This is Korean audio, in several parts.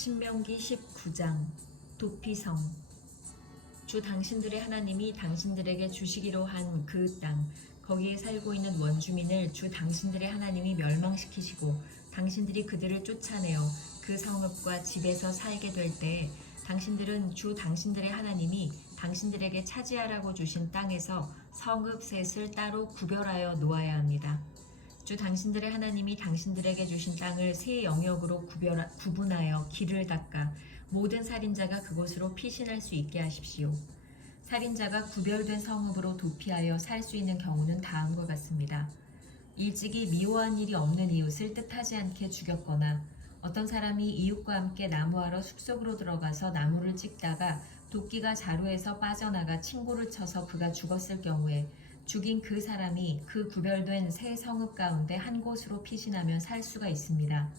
신명기 19장 도피성. 주 당신들의 하나님이 당신들에게 주시기로 한 그 땅, 거기에 살고 있는 원주민을 주 당신들의 하나님이 멸망시키시고 당신들이 그들을 쫓아내어 그 성읍과 집에서 살게 될 때에 당신들은 주 당신들의 하나님이 당신들에게 차지하라고 주신 땅에서 성읍 셋을 따로 구별하여 놓아야 합니다. 주 당신들의 하나님이 당신들에게 주신 땅을 세 영역으로 구분하여 길을 닦아 모든 살인자가 그곳으로 피신할 수 있게 하십시오. 살인자가 구별된 성읍으로 도피하여 살 수 있는 경우는 다음과 같습니다. 일찍이 미워한 일이 없는 이웃을 뜻하지 않게 죽였거나 어떤 사람이 이웃과 함께 나무하러 숲속으로 들어가서 나무를 찍다가 도끼가 자루에서 빠져나가 친구를 쳐서 그가 죽었을 경우에 죽인 그 사람이 그 구별된 세 성읍 가운데 한 곳으로 피신하면 살 수가 있습니다.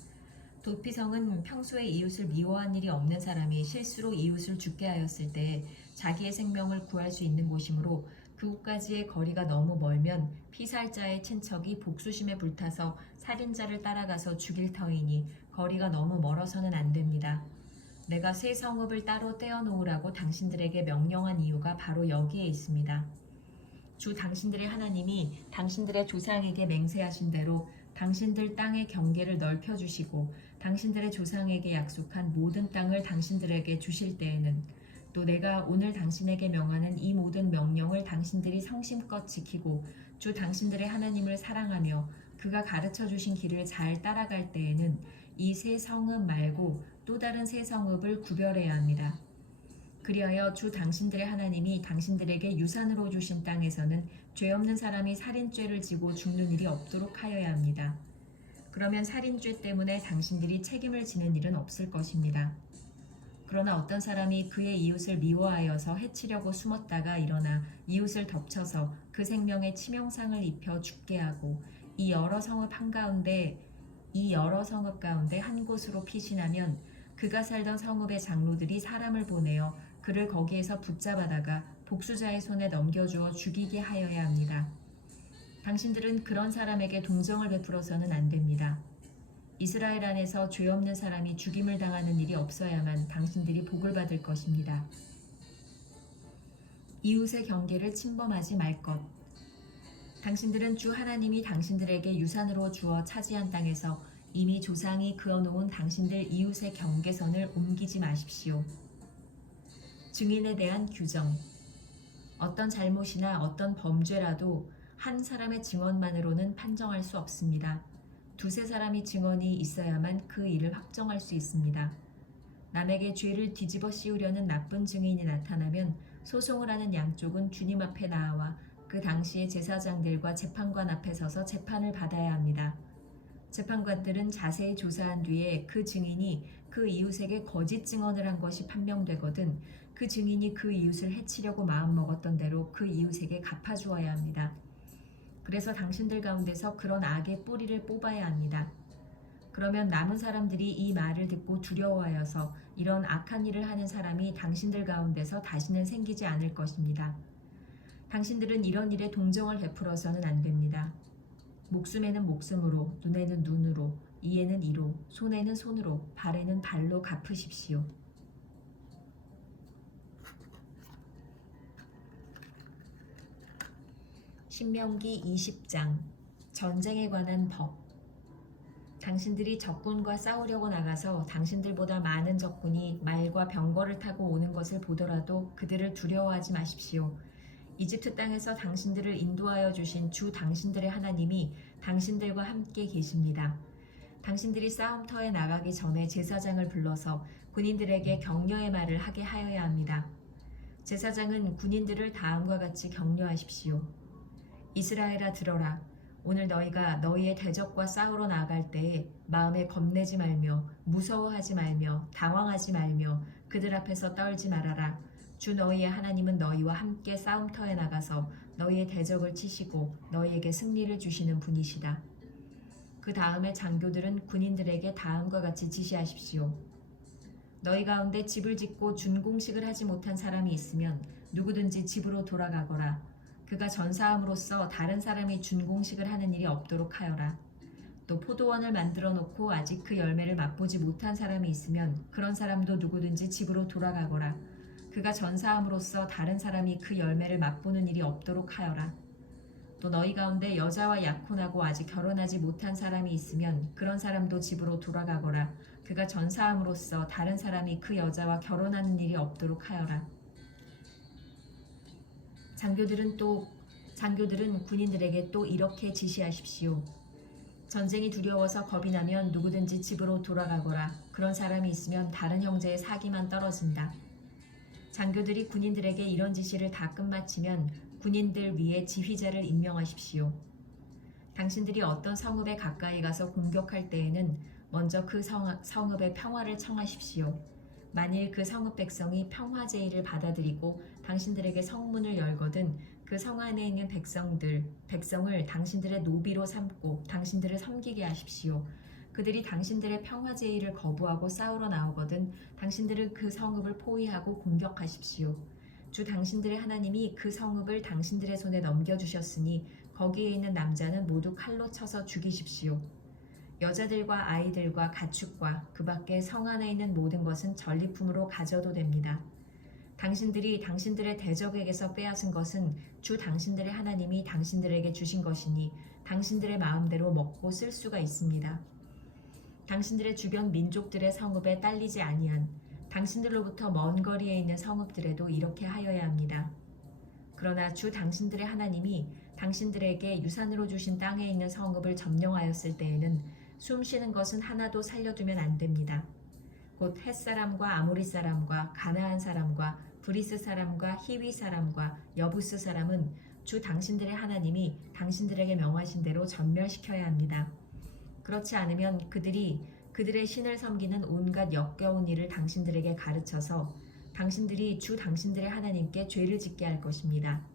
도피성은 평소에 이웃을 미워한 일이 없는 사람이 실수로 이웃을 죽게 하였을 때 자기의 생명을 구할 수 있는 곳이므로 그곳까지의 거리가 너무 멀면 피살자의 친척이 복수심에 불타서 살인자를 따라가서 죽일 터이니 거리가 너무 멀어서는 안 됩니다. 내가 세 성읍을 따로 떼어놓으라고 당신들에게 명령한 이유가 바로 여기에 있습니다. 주 당신들의 하나님이 당신들의 조상에게 맹세하신 대로 당신들 땅의 경계를 넓혀주시고 당신들의 조상에게 약속한 모든 땅을 당신들에게 주실 때에는 또 내가 오늘 당신에게 명하는 이 모든 명령을 당신들이 성심껏 지키고 주 당신들의 하나님을 사랑하며 그가 가르쳐 주신 길을 잘 따라갈 때에는 이 세 성읍 말고 또 다른 세 성읍을 구별해야 합니다. 그리하여 주 당신들의 하나님이 당신들에게 유산으로 주신 땅에서는 죄 없는 사람이 살인죄를 지고 죽는 일이 없도록 하여야 합니다. 그러면 살인죄 때문에 당신들이 책임을 지는 일은 없을 것입니다. 그러나 어떤 사람이 그의 이웃을 미워하여서 해치려고 숨었다가 일어나 이웃을 덮쳐서 그 생명에 치명상을 입혀 죽게 하고 이 여러 성읍 가운데 한 곳으로 피신하면 그가 살던 성읍의 장로들이 사람을 보내어 그를 거기에서 붙잡아다가 복수자의 손에 넘겨주어 죽이게 하여야 합니다. 당신들은 그런 사람에게 동정을 베풀어서는 안 됩니다. 이스라엘 안에서 죄 없는 사람이 죽임을 당하는 일이 없어야만 당신들이 복을 받을 것입니다. 이웃의 경계를 침범하지 말 것. 당신들은 주 하나님이 당신들에게 유산으로 주어 차지한 땅에서 이미 조상이 그어놓은 당신들 이웃의 경계선을 옮기지 마십시오. 증인에 대한 규정. 어떤 잘못이나 어떤 범죄라도 한 사람의 증언만으로는 판정할 수 없습니다. 두세 사람이 증언이 있어야만 그 일을 확정할 수 있습니다. 남에게 죄를 뒤집어 씌우려는 나쁜 증인이 나타나면 소송을 하는 양쪽은 주님 앞에 나와 그 당시의 제사장들과 재판관 앞에 서서 재판을 받아야 합니다. 재판관들은 자세히 조사한 뒤에 그 증인이 그 이웃에게 거짓 증언을 한 것이 판명되거든 그 증인이 그 이웃을 해치려고 마음먹었던 대로 그 이웃에게 갚아주어야 합니다. 그래서 당신들 가운데서 그런 악의 뿌리를 뽑아야 합니다. 그러면 남은 사람들이 이 말을 듣고 두려워하여서 이런 악한 일을 하는 사람이 당신들 가운데서 다시는 생기지 않을 것입니다. 당신들은 이런 일에 동정을 베풀어서는 안 됩니다. 목숨에는 목숨으로, 눈에는 눈으로, 이에는 이로, 손에는 손으로, 발에는 발로 갚으십시오. 신명기 20장 전쟁에 관한 법. 당신들이 적군과 싸우려고 나가서 당신들보다 많은 적군이 말과 병거를 타고 오는 것을 보더라도 그들을 두려워하지 마십시오. 이집트 땅에서 당신들을 인도하여 주신 주 당신들의 하나님이 당신들과 함께 계십니다. 당신들이 싸움터에 나가기 전에 제사장을 불러서 군인들에게 격려의 말을 하게 하여야 합니다. 제사장은 군인들을 다음과 같이 격려하십시오. 이스라엘아 들어라. 오늘 너희가 너희의 대적과 싸우러 나갈 때에 마음에 겁내지 말며 무서워하지 말며 당황하지 말며 그들 앞에서 떨지 말아라. 주 너희의 하나님은 너희와 함께 싸움터에 나가서 너희의 대적을 치시고 너희에게 승리를 주시는 분이시다. 그 다음에 장교들은 군인들에게 다음과 같이 지시하십시오. 너희 가운데 집을 짓고 준공식을 하지 못한 사람이 있으면 누구든지 집으로 돌아가거라. 그가 전사함으로써 다른 사람이 준공식을 하는 일이 없도록 하여라. 또 포도원을 만들어 놓고 아직 그 열매를 맛보지 못한 사람이 있으면 그런 사람도 누구든지 집으로 돌아가거라. 그가 전사함으로써 다른 사람이 그 열매를 맛보는 일이 없도록 하여라. 또 너희 가운데 여자와 약혼하고 아직 결혼하지 못한 사람이 있으면 그런 사람도 집으로 돌아가거라. 그가 전사함으로써 다른 사람이 그 여자와 결혼하는 일이 없도록 하여라. 장교들은 군인들에게 또 이렇게 지시하십시오. 전쟁이 두려워서 겁이 나면 누구든지 집으로 돌아가거라. 그런 사람이 있으면 다른 형제의 사기만 떨어진다. 장교들이 군인들에게 이런 지시를 다 끝마치면 군인들 위에 지휘자를 임명하십시오. 당신들이 어떤 성읍에 가까이 가서 공격할 때에는 먼저 그 성읍의 평화를 청하십시오. 만일 그 성읍 백성이 평화 제의를 받아들이고 당신들에게 성문을 열거든 그 성 안에 있는 백성을 당신들의 노비로 삼고 당신들을 섬기게 하십시오. 그들이 당신들의 평화 제의를 거부하고 싸우러 나오거든 당신들은 그 성읍을 포위하고 공격하십시오. 주 당신들의 하나님이 그 성읍을 당신들의 손에 넘겨주셨으니 거기에 있는 남자는 모두 칼로 쳐서 죽이십시오. 여자들과 아이들과 가축과 그 밖에 성 안에 있는 모든 것은 전리품으로 가져도 됩니다. 당신들이 당신들의 대적에게서 빼앗은 것은 주 당신들의 하나님이 당신들에게 주신 것이니 당신들의 마음대로 먹고 쓸 수가 있습니다. 당신들의 주변 민족들의 성읍에 딸리지 아니한 당신들로부터 먼 거리에 있는 성읍들에도 이렇게 하여야 합니다. 그러나 주 당신들의 하나님이 당신들에게 유산으로 주신 땅에 있는 성읍을 점령하였을 때에는 숨 쉬는 것은 하나도 살려두면 안 됩니다. 곧 햇사람과 아모리 사람과 가나안 사람과 브리스 사람과 히위 사람과 여부스 사람은 주 당신들의 하나님이 당신들에게 명하신 대로 전멸시켜야 합니다. 그렇지 않으면 그들이 그들의 신을 섬기는 온갖 역겨운 일을 당신들에게 가르쳐서 당신들이 주 당신들의 하나님께 죄를 짓게 할 것입니다.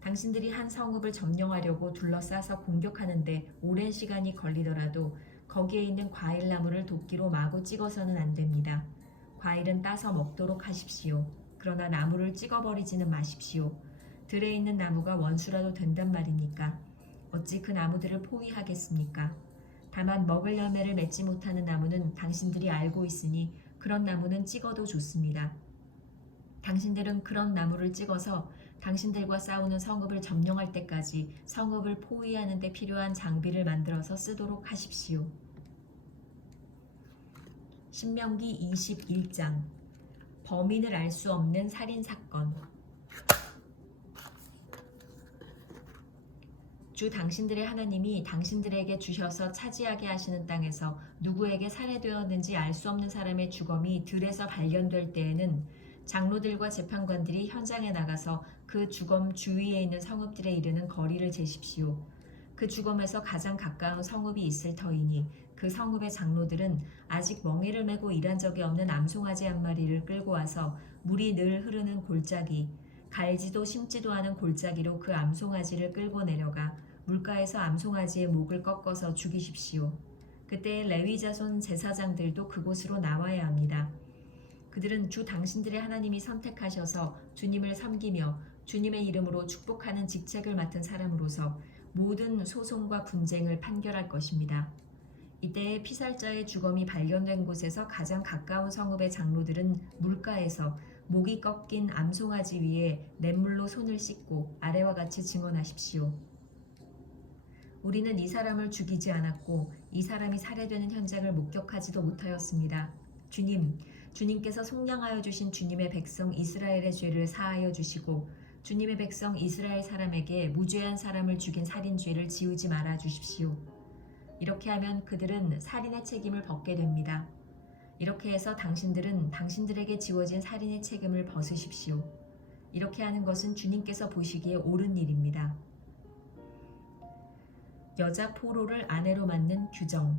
당신들이 한 성읍을 점령하려고 둘러싸서 공격하는데 오랜 시간이 걸리더라도 거기에 있는 과일나무를 도끼로 마구 찍어서는 안 됩니다. 과일은 따서 먹도록 하십시오. 그러나 나무를 찍어버리지는 마십시오. 들에 있는 나무가 원수라도 된단 말입니까? 어찌 그 나무들을 포위하겠습니까? 다만 먹을 열매를 맺지 못하는 나무는 당신들이 알고 있으니 그런 나무는 찍어도 좋습니다. 당신들은 그런 나무를 찍어서 당신들과 싸우는 성읍을 점령할 때까지 성읍을 포위하는 데 필요한 장비를 만들어서 쓰도록 하십시오. 신명기 21장 범인을 알 수 없는 살인사건. 주 당신들의 하나님이 당신들에게 주셔서 차지하게 하시는 땅에서 누구에게 살해되었는지 알 수 없는 사람의 주검이 들에서 발견될 때에는 장로들과 재판관들이 현장에 나가서 그 주검 주위에 있는 성읍들에 이르는 거리를 재십시오. 그 주검에서 가장 가까운 성읍이 있을 터이니 그 성읍의 장로들은 아직 멍에를 메고 일한 적이 없는 암송아지 한 마리를 끌고 와서 물이 늘 흐르는 골짜기, 갈지도 심지도 않은 골짜기로 그 암송아지를 끌고 내려가 물가에서 암송아지의 목을 꺾어서 죽이십시오. 그때 레위 자손 제사장들도 그곳으로 나와야 합니다. 그들은 주 당신들의 하나님이 선택하셔서 주님을 섬기며 주님의 이름으로 축복하는 직책을 맡은 사람으로서 모든 소송과 분쟁을 판결할 것입니다. 이때에 피살자의 주검이 발견된 곳에서 가장 가까운 성읍의 장로들은 물가에서 목이 꺾인 암송아지 위에 냇물로 손을 씻고 아래와 같이 증언하십시오. 우리는 이 사람을 죽이지 않았고 이 사람이 살해되는 현장을 목격하지도 못하였습니다. 주님께서 속량하여 주신 주님의 백성 이스라엘의 죄를 사하여 주시고 주님의 백성 이스라엘 사람에게 무죄한 사람을 죽인 살인죄를 지우지 말아 주십시오. 이렇게 하면 그들은 살인의 책임을 벗게 됩니다. 이렇게 해서 당신들은 당신들에게 지워진 살인의 책임을 벗으십시오. 이렇게 하는 것은 주님께서 보시기에 옳은 일입니다. 여자 포로를 아내로 맞는 규정.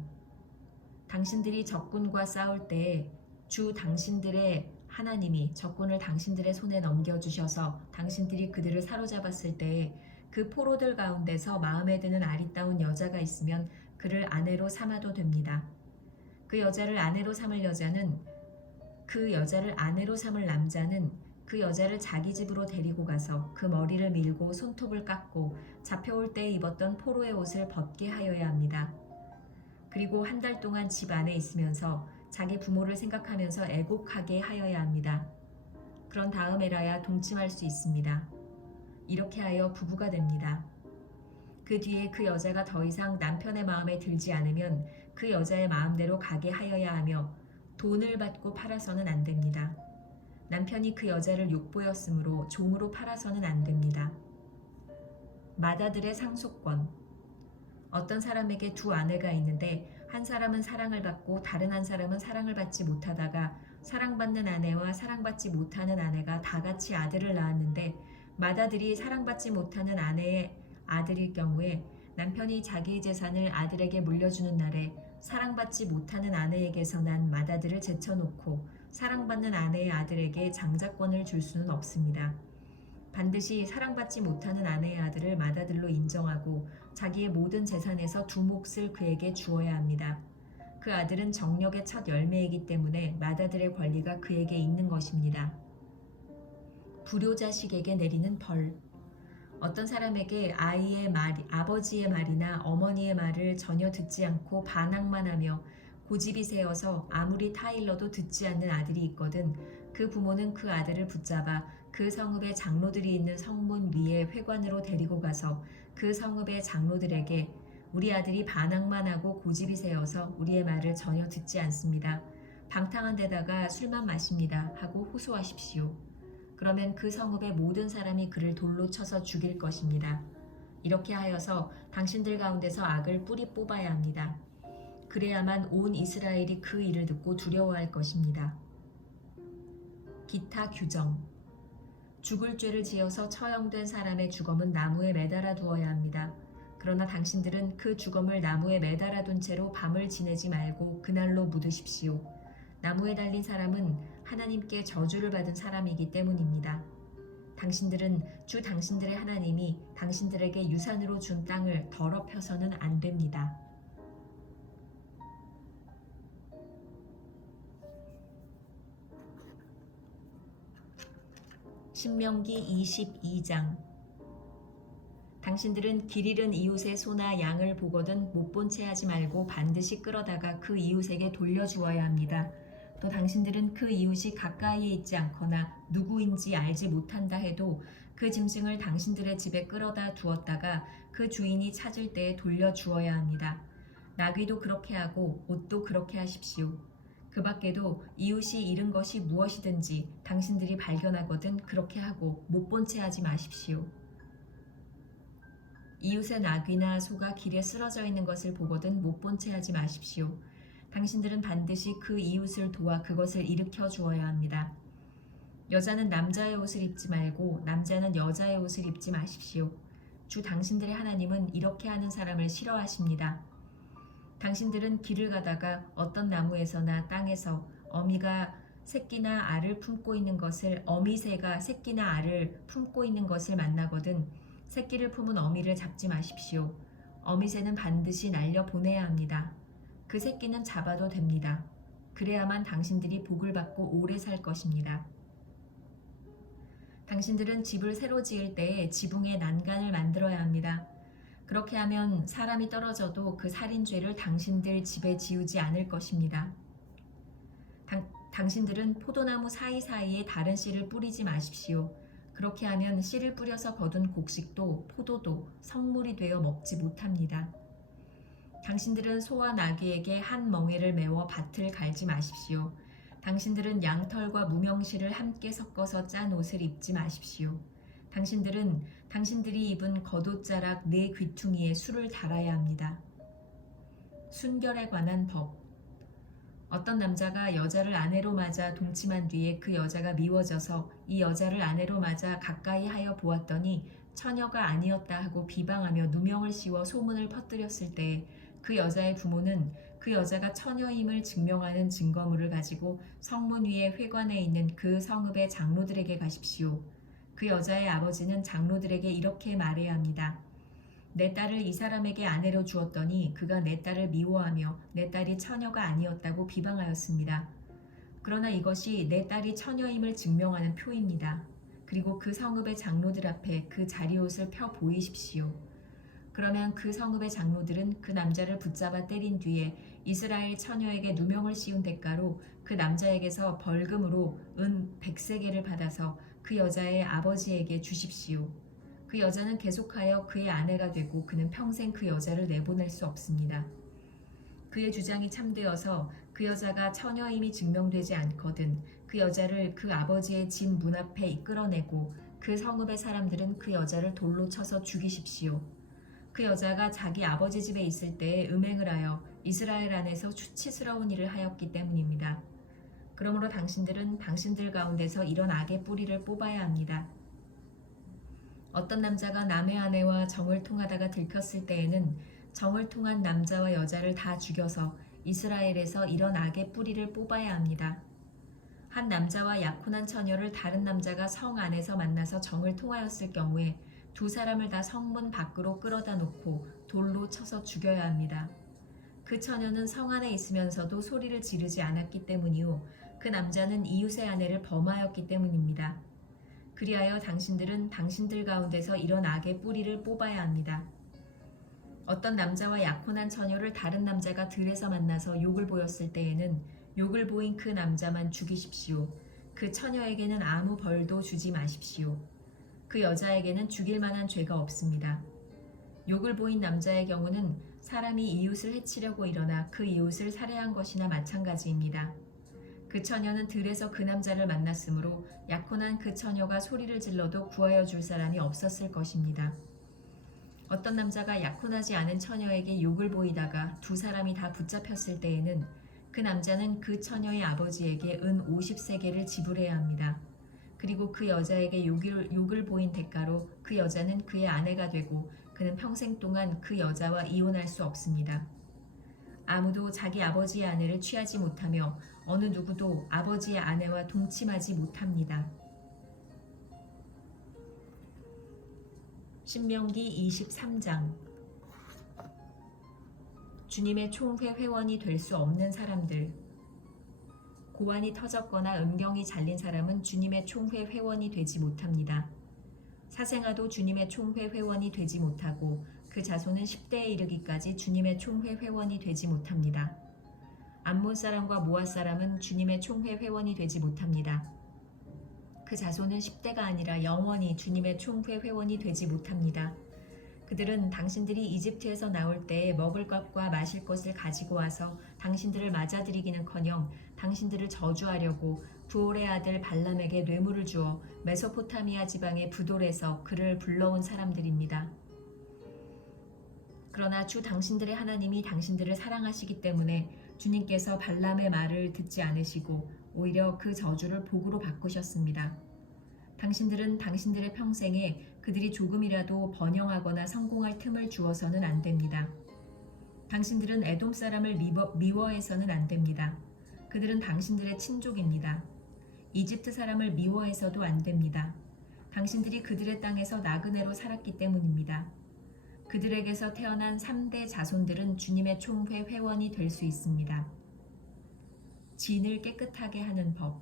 당신들이 적군과 싸울 때에 주 당신들의 하나님이 적군을 당신들의 손에 넘겨주셔서 당신들이 그들을 사로잡았을 때에 그 포로들 가운데서 마음에 드는 아리따운 여자가 있으면 그를 아내로 삼아도 됩니다. 그 여자를 아내로 삼을 남자는 그 여자를 자기 집으로 데리고 가서 그 머리를 밀고 손톱을 깎고 잡혀올 때 입었던 포로의 옷을 벗게 하여야 합니다. 그리고 한 달 동안 집 안에 있으면서 자기 부모를 생각하면서 애곡하게 하여야 합니다. 그런 다음에라야 동침할 수 있습니다. 이렇게 하여 부부가 됩니다. 그 뒤에 그 여자가 더 이상 남편의 마음에 들지 않으면 그 여자의 마음대로 가게 하여야 하며 돈을 받고 팔아서는 안 됩니다. 남편이 그 여자를 욕보였으므로 종으로 팔아서는 안 됩니다. 마다들의 상속권. 어떤 사람에게 두 아내가 있는데 한 사람은 사랑을 받고 다른 한 사람은 사랑을 받지 못하다가 사랑받는 아내와 사랑받지 못하는 아내가 다 같이 아들을 낳았는데 마다들이 사랑받지 못하는 아내의 아들일 경우에 남편이 자기의 재산을 아들에게 물려주는 날에 사랑받지 못하는 아내에게서 난 마다들을 제쳐놓고 사랑받는 아내의 아들에게 장자권을 줄 수는 없습니다. 반드시 사랑받지 못하는 아내의 아들을 마다들로 인정하고 자기의 모든 재산에서 두 몫을 그에게 주어야 합니다. 그 아들은 정력의 첫 열매이기 때문에 마다들의 권리가 그에게 있는 것입니다. 불효자식에게 내리는 벌. 어떤 사람에게 아버지의 말이나 어머니의 말을 전혀 듣지 않고 반항만 하며 고집이 세어서 아무리 타일러도 듣지 않는 아들이 있거든 그 부모는 그 아들을 붙잡아 그 성읍의 장로들이 있는 성문 위에 회관으로 데리고 가서 그 성읍의 장로들에게 우리 아들이 반항만 하고 고집이 세어서 우리의 말을 전혀 듣지 않습니다. 방탕한 데다가 술만 마십니다. 하고 호소하십시오. 그러면 그 성읍의 모든 사람이 그를 돌로 쳐서 죽일 것입니다. 이렇게 하여서 당신들 가운데서 악을 뿌리 뽑아야 합니다. 그래야만 온 이스라엘이 그 일을 듣고 두려워할 것입니다. 기타 규정. 죽을 죄를 지어서 처형된 사람의 주검은 나무에 매달아 두어야 합니다. 그러나 당신들은 그 주검을 나무에 매달아 둔 채로 밤을 지내지 말고 그날로 묻으십시오. 나무에 달린 사람은 하나님께 저주를 받은 사람이기 때문입니다. 당신들은 주 당신들의 하나님이 당신들에게 유산으로 준 땅을 더럽혀서는 안 됩니다. 신명기 22장. 당신들은 길 잃은 이웃의 소나 양을 보거든 못 본 채 하지 말고 반드시 끌어다가 그 이웃에게 돌려주어야 합니다. 또 당신들은 그 이웃이 가까이에 있지 않거나 누구인지 알지 못한다 해도 그 짐승을 당신들의 집에 끌어다 두었다가 그 주인이 찾을 때에 돌려주어야 합니다. 나귀도 그렇게 하고 옷도 그렇게 하십시오. 그 밖에도 이웃이 잃은 것이 무엇이든지 당신들이 발견하거든 그렇게 하고 못 본 채 하지 마십시오. 이웃의 나귀나 소가 길에 쓰러져 있는 것을 보거든 못 본 채 하지 마십시오. 당신들은 반드시 그 이웃을 도와 그것을 일으켜 주어야 합니다. 여자는 남자의 옷을 입지 말고 남자는 여자의 옷을 입지 마십시오. 주 당신들의 하나님은 이렇게 하는 사람을 싫어하십니다. 당신들은 길을 가다가 어떤 나무에서나 땅에서 어미가 새끼나 알을 품고 있는 것을 어미새가 새끼나 알을 품고 있는 것을 만나거든 새끼를 품은 어미를 잡지 마십시오. 어미새는 반드시 날려 보내야 합니다. 그 새끼는 잡아도 됩니다. 그래야만 당신들이 복을 받고 오래 살 것입니다. 당신들은 집을 새로 지을 때에 지붕에 난간을 만들어야 합니다. 그렇게 하면 사람이 떨어져도 그 살인죄를 당신들 집에 지우지 않을 것입니다. 당신들은 포도나무 사이사이에 다른 씨를 뿌리지 마십시오. 그렇게 하면 씨를 뿌려서 거둔 곡식도 포도도 성물이 되어 먹지 못합니다. 당신들은 소와 나귀에게 한 멍에를 메워 밭을 갈지 마십시오. 당신들은 양털과 무명실을 함께 섞어서 짠 옷을 입지 마십시오. 당신들은 당신들이 입은 겉옷자락 4귀퉁이에 술을 달아야 합니다. 순결에 관한 법. 어떤 남자가 여자를 아내로 맞아 동침한 뒤에 그 여자가 미워져서 이 여자를 아내로 맞아 가까이 하여 보았더니 처녀가 아니었다 하고 비방하며 누명을 씌워 소문을 퍼뜨렸을 때 그 여자의 부모는 그 여자가 처녀임을 증명하는 증거물을 가지고 성문 위에 회관에 있는 그 성읍의 장로들에게 가십시오. 그 여자의 아버지는 장로들에게 이렇게 말해야 합니다. 내 딸을 이 사람에게 아내로 주었더니 그가 내 딸을 미워하며 내 딸이 처녀가 아니었다고 비방하였습니다. 그러나 이것이 내 딸이 처녀임을 증명하는 표입니다. 그리고 그 성읍의 장로들 앞에 그 자리옷을 펴 보이십시오. 그러면 그 성읍의 장로들은 그 남자를 붙잡아 때린 뒤에 이스라엘 처녀에게 누명을 씌운 대가로 그 남자에게서 벌금으로 은 100세겔을 받아서 그 여자의 아버지에게 주십시오. 그 여자는 계속하여 그의 아내가 되고 그는 평생 그 여자를 내보낼 수 없습니다. 그의 주장이 참되어서 그 여자가 처녀임이 증명되지 않거든 그 여자를 그 아버지의 진 문 앞에 이끌어내고 그 성읍의 사람들은 그 여자를 돌로 쳐서 죽이십시오. 그 여자가 자기 아버지 집에 있을 때에 음행을 하여 이스라엘 안에서 수치스러운 일을 하였기 때문입니다. 그러므로 당신들은 당신들 가운데서 이런 악의 뿌리를 뽑아야 합니다. 어떤 남자가 남의 아내와 정을 통하다가 들켰을 때에는 정을 통한 남자와 여자를 다 죽여서 이스라엘에서 이런 악의 뿌리를 뽑아야 합니다. 한 남자와 약혼한 처녀를 다른 남자가 성 안에서 만나서 정을 통하였을 경우에 두 사람을 다 성문 밖으로 끌어다 놓고 돌로 쳐서 죽여야 합니다. 그 처녀는 성 안에 있으면서도 소리를 지르지 않았기 때문이요. 그 남자는 이웃의 아내를 범하였기 때문입니다. 그리하여 당신들은 당신들 가운데서 이런 악의 뿌리를 뽑아야 합니다. 어떤 남자와 약혼한 처녀를 다른 남자가 들에서 만나서 욕을 보였을 때에는 욕을 보인 그 남자만 죽이십시오. 그 처녀에게는 아무 벌도 주지 마십시오. 그 여자에게는 죽일 만한 죄가 없습니다. 욕을 보인 남자의 경우는 사람이 이웃을 해치려고 일어나 그 이웃을 살해한 것이나 마찬가지입니다. 그 처녀는 들에서 그 남자를 만났으므로 약혼한 그 처녀가 소리를 질러도 구하여 줄 사람이 없었을 것입니다. 어떤 남자가 약혼하지 않은 처녀에게 욕을 보이다가 두 사람이 다 붙잡혔을 때에는 그 남자는 그 처녀의 아버지에게 은 50세겔을 지불해야 합니다. 그리고 그 여자에게 욕을 보인 대가로 그 여자는 그의 아내가 되고 그는 평생 동안 그 여자와 이혼할 수 없습니다. 아무도 자기 아버지의 아내를 취하지 못하며 어느 누구도 아버지의 아내와 동침하지 못합니다. 신명기 23장. 주님의 총회 회원이 될 수 없는 사람들. 고환이 터졌거나 음경이 잘린 사람은 주님의 총회 회원이 되지 못합니다. 사생아도 주님의 총회 회원이 되지 못하고 그 자손은 10대에 이르기까지 주님의 총회 회원이 되지 못합니다. 암몬 사람과 모압 사람은 주님의 총회 회원이 되지 못합니다. 그 자손은 10대가 아니라 영원히 주님의 총회 회원이 되지 못합니다. 그들은 당신들이 이집트에서 나올 때에 먹을 것과 마실 것을 가지고 와서 당신들을 맞아들이기는커녕 당신들을 저주하려고 부올의 아들 발람에게 뇌물을 주어 메소포타미아 지방의 부돌에서 그를 불러온 사람들입니다. 그러나 주 당신들의 하나님이 당신들을 사랑하시기 때문에 주님께서 발람의 말을 듣지 않으시고 오히려 그 저주를 복으로 바꾸셨습니다. 당신들은 당신들의 평생에 그들이 조금이라도 번영하거나 성공할 틈을 주어서는 안 됩니다. 당신들은 에돔 사람을 미워해서는 안 됩니다. 그들은 당신들의 친족입니다. 이집트 사람을 미워해서도 안 됩니다. 당신들이 그들의 땅에서 나그네로 살았기 때문입니다. 그들에게서 태어난 3대 자손들은 주님의 총회 회원이 될 수 있습니다. 진을 깨끗하게 하는 법.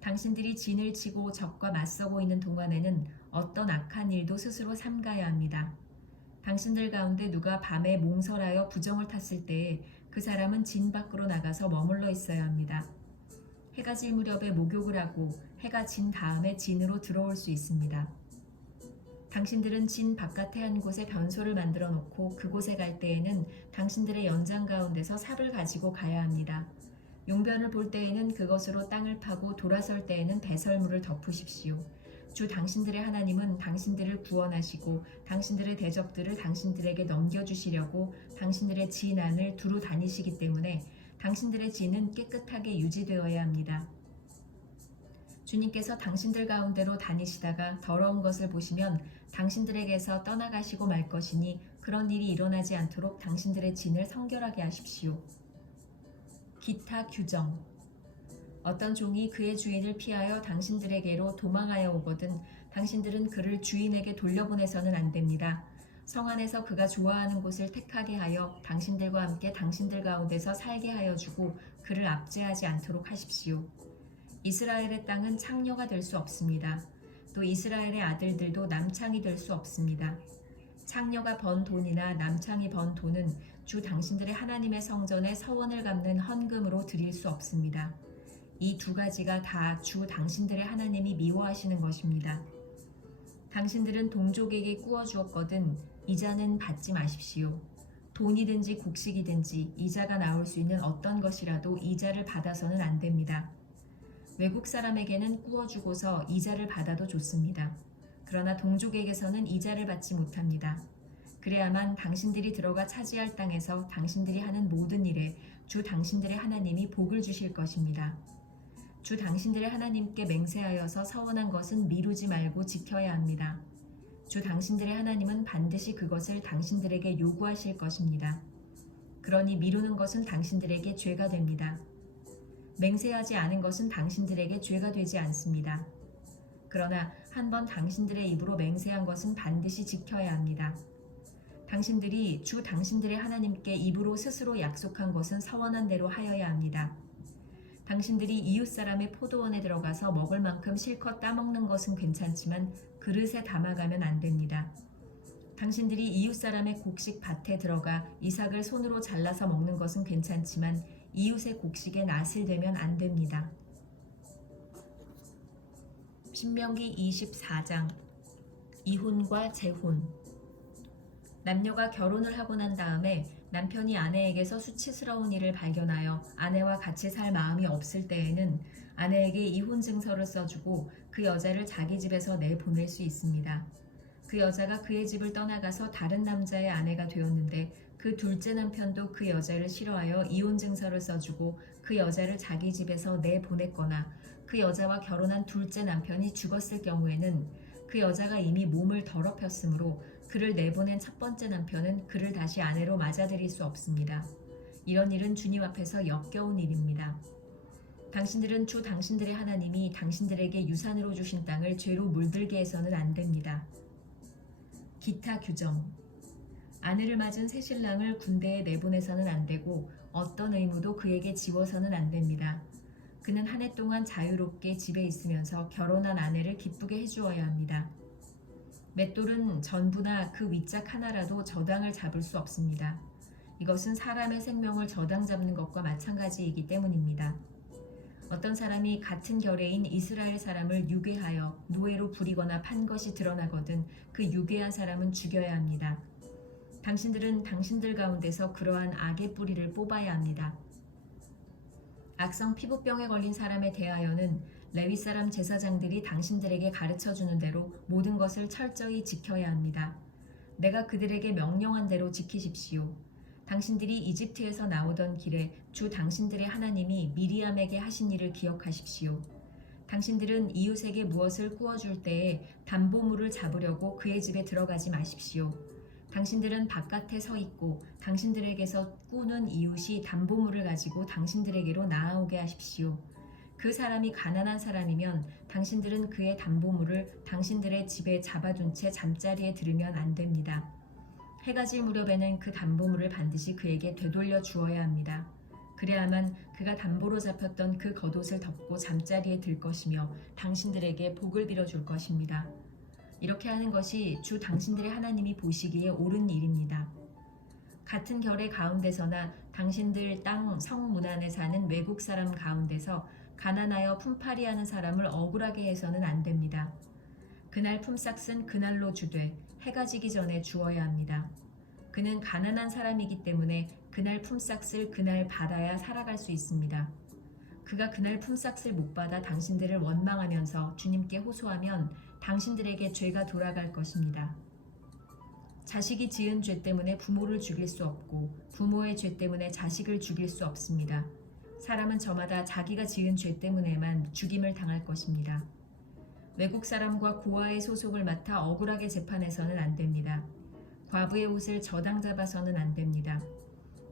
당신들이 진을 치고 적과 맞서고 있는 동안에는 어떤 악한 일도 스스로 삼가야 합니다. 당신들 가운데 누가 밤에 몽설하여 부정을 탔을 때에 그 사람은 진 밖으로 나가서 머물러 있어야 합니다. 해가 질 무렵에 목욕을 하고 해가 진 다음에 진으로 들어올 수 있습니다. 당신들은 진 바깥에 한 곳에 변소를 만들어 놓고 그곳에 갈 때에는 당신들의 연장 가운데서 삽을 가지고 가야 합니다. 용변을 볼 때에는 그것으로 땅을 파고 돌아설 때에는 배설물을 덮으십시오. 주 당신들의 하나님은 당신들을 구원하시고 당신들의 대적들을 당신들에게 넘겨주시려고 당신들의 진 안을 두루 다니시기 때문에 당신들의 진은 깨끗하게 유지되어야 합니다. 주님께서 당신들 가운데로 다니시다가 더러운 것을 보시면 당신들에게서 떠나가시고 말 것이니 그런 일이 일어나지 않도록 당신들의 진을 성결하게 하십시오. 기타 규정. 어떤 종이 그의 주인을 피하여 당신들에게로 도망하여 오거든 당신들은 그를 주인에게 돌려보내서는 안 됩니다. 성 안에서 그가 좋아하는 곳을 택하게 하여 당신들과 함께 당신들 가운데서 살게 하여 주고 그를 압제하지 않도록 하십시오. 이스라엘의 땅은 창녀가 될 수 없습니다. 또 이스라엘의 아들들도 남창이 될 수 없습니다. 창녀가 번 돈이나 남창이 번 돈은 주 당신들의 하나님의 성전에 서원을 갚는 헌금으로 드릴 수 없습니다. 이 두 가지가 다 주 당신들의 하나님이 미워하시는 것입니다. 당신들은 동족에게 꾸어 주었거든 이자는 받지 마십시오. 돈이든지 곡식이든지 이자가 나올 수 있는 어떤 것이라도 이자를 받아서는 안 됩니다. 외국 사람에게는 꾸어 주고서 이자를 받아도 좋습니다. 그러나 동족에게서는 이자를 받지 못합니다. 그래야만 당신들이 들어가 차지할 땅에서 당신들이 하는 모든 일에 주 당신들의 하나님이 복을 주실 것입니다. 주 당신들의 하나님께 맹세하여서 서원한 것은 미루지 말고 지켜야 합니다. 주 당신들의 하나님은 반드시 그것을 당신들에게 요구하실 것입니다. 그러니 미루는 것은 당신들에게 죄가 됩니다. 맹세하지 않은 것은 당신들에게 죄가 되지 않습니다. 그러나 한번 당신들의 입으로 맹세한 것은 반드시 지켜야 합니다. 당신들이 주 당신들의 하나님께 입으로 스스로 약속한 것은 서원한 대로 하여야 합니다. 당신들이 이웃 사람의 포도원에 들어가서 먹을 만큼 실컷 따먹는 것은 괜찮지만 그릇에 담아가면 안 됩니다. 당신들이 이웃 사람의 곡식 밭에 들어가 이삭을 손으로 잘라서 먹는 것은 괜찮지만 이웃의 곡식에 낫을 대면 안 됩니다. 신명기 24장 이혼과 재혼. 남녀가 결혼을 하고 난 다음에 남편이 아내에게서 수치스러운 일을 발견하여 아내와 같이 살 마음이 없을 때에는 아내에게 이혼 증서를 써주고 그 여자를 자기 집에서 내보낼 수 있습니다. 그 여자가 그의 집을 떠나가서 다른 남자의 아내가 되었는데 그 둘째 남편도 그 여자를 싫어하여 이혼 증서를 써주고 그 여자를 자기 집에서 내보냈거나 그 여자와 결혼한 둘째 남편이 죽었을 경우에는 그 여자가 이미 몸을 더럽혔으므로 그를 내보낸 첫 번째 남편은 그를 다시 아내로 맞아들일 수 없습니다. 이런 일은 주님 앞에서 역겨운 일입니다. 당신들은 주 당신들의 하나님이 당신들에게 유산으로 주신 땅을 죄로 물들게 해서는 안 됩니다. 기타 규정. 아내를 맞은 새 신랑을 군대에 내보내서는 안 되고 어떤 의무도 그에게 지워서는 안 됩니다. 그는 한 해 동안 자유롭게 집에 있으면서 결혼한 아내를 기쁘게 해주어야 합니다. 맷돌은 전부나 그 윗짝 하나라도 저당을 잡을 수 없습니다. 이것은 사람의 생명을 저당 잡는 것과 마찬가지이기 때문입니다. 어떤 사람이 같은 결의인 이스라엘 사람을 유괴하여 노예로 부리거나 판 것이 드러나거든 그 유괴한 사람은 죽여야 합니다. 당신들은 당신들 가운데서 그러한 악의 뿌리를 뽑아야 합니다. 악성 피부병에 걸린 사람에 대하여는 레위 사람 제사장들이 당신들에게 가르쳐주는 대로 모든 것을 철저히 지켜야 합니다. 내가 그들에게 명령한 대로 지키십시오. 당신들이 이집트에서 나오던 길에 주 당신들의 하나님이 미리암에게 하신 일을 기억하십시오. 당신들은 이웃에게 무엇을 구워줄 때에 담보물을 잡으려고 그의 집에 들어가지 마십시오. 당신들은 바깥에 서 있고 당신들에게서 꾸는 이웃이 담보물을 가지고 당신들에게로 나아오게 하십시오. 그 사람이 가난한 사람이면 당신들은 그의 담보물을 당신들의 집에 잡아둔 채 잠자리에 들으면 안 됩니다. 해가 질 무렵에는 그 담보물을 반드시 그에게 되돌려 주어야 합니다. 그래야만 그가 담보로 잡혔던 그 겉옷을 덮고 잠자리에 들 것이며 당신들에게 복을 빌어줄 것입니다. 이렇게 하는 것이 주 당신들의 하나님이 보시기에 옳은 일입니다. 같은 결의 가운데서나 당신들 땅 성문 안에 사는 외국 사람 가운데서 가난하여 품팔이하는 사람을 억울하게 해서는 안 됩니다. 그날 품삯은 그날로 주되 해가 지기 전에 주어야 합니다. 그는 가난한 사람이기 때문에 그날 품삯을 그날 받아야 살아갈 수 있습니다. 그가 그날 품삯을 못 받아 당신들을 원망하면서 주님께 호소하면 당신들에게 죄가 돌아갈 것입니다. 자식이 지은 죄 때문에 부모를 죽일 수 없고 부모의 죄 때문에 자식을 죽일 수 없습니다. 사람은 저마다 자기가 지은 죄 때문에만 죽임을 당할 것입니다. 외국 사람과 고아의 소속을 맡아 억울하게 재판해서는 안 됩니다. 과부의 옷을 저당 잡아서는 안 됩니다.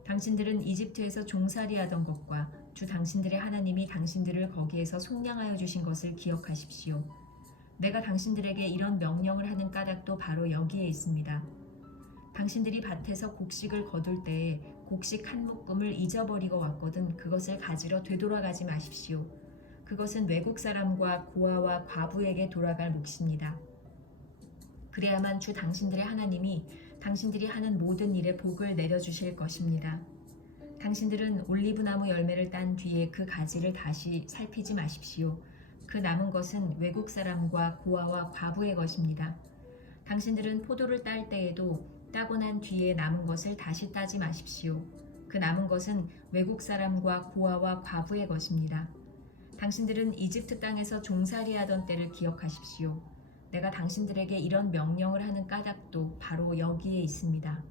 당신들은 이집트에서 종살이하던 것과 주 당신들의 하나님이 당신들을 거기에서 속량하여 주신 것을 기억하십시오. 내가 당신들에게 이런 명령을 하는 까닭도 바로 여기에 있습니다. 당신들이 밭에서 곡식을 거둘 때에 곡식 한 묶음을 잊어버리고 왔거든 그것을 가지러 되돌아가지 마십시오. 그것은 외국 사람과 고아와 과부에게 돌아갈 몫입니다. 그래야만 주 당신들의 하나님이 당신들이 하는 모든 일에 복을 내려주실 것입니다. 당신들은 올리브나무 열매를 딴 뒤에 그 가지를 다시 살피지 마십시오. 그 남은 것은 외국 사람과 고아와 과부의 것입니다. 당신들은 포도를 딸 때에도 따고 난 뒤에 남은 것을 다시 따지 마십시오. 그 남은 것은 외국 사람과 고아와 과부의 것입니다. 당신들은 이집트 땅에서 종살이하던 때를 기억하십시오. 내가 당신들에게 이런 명령을 하는 까닭도 바로 여기에 있습니다.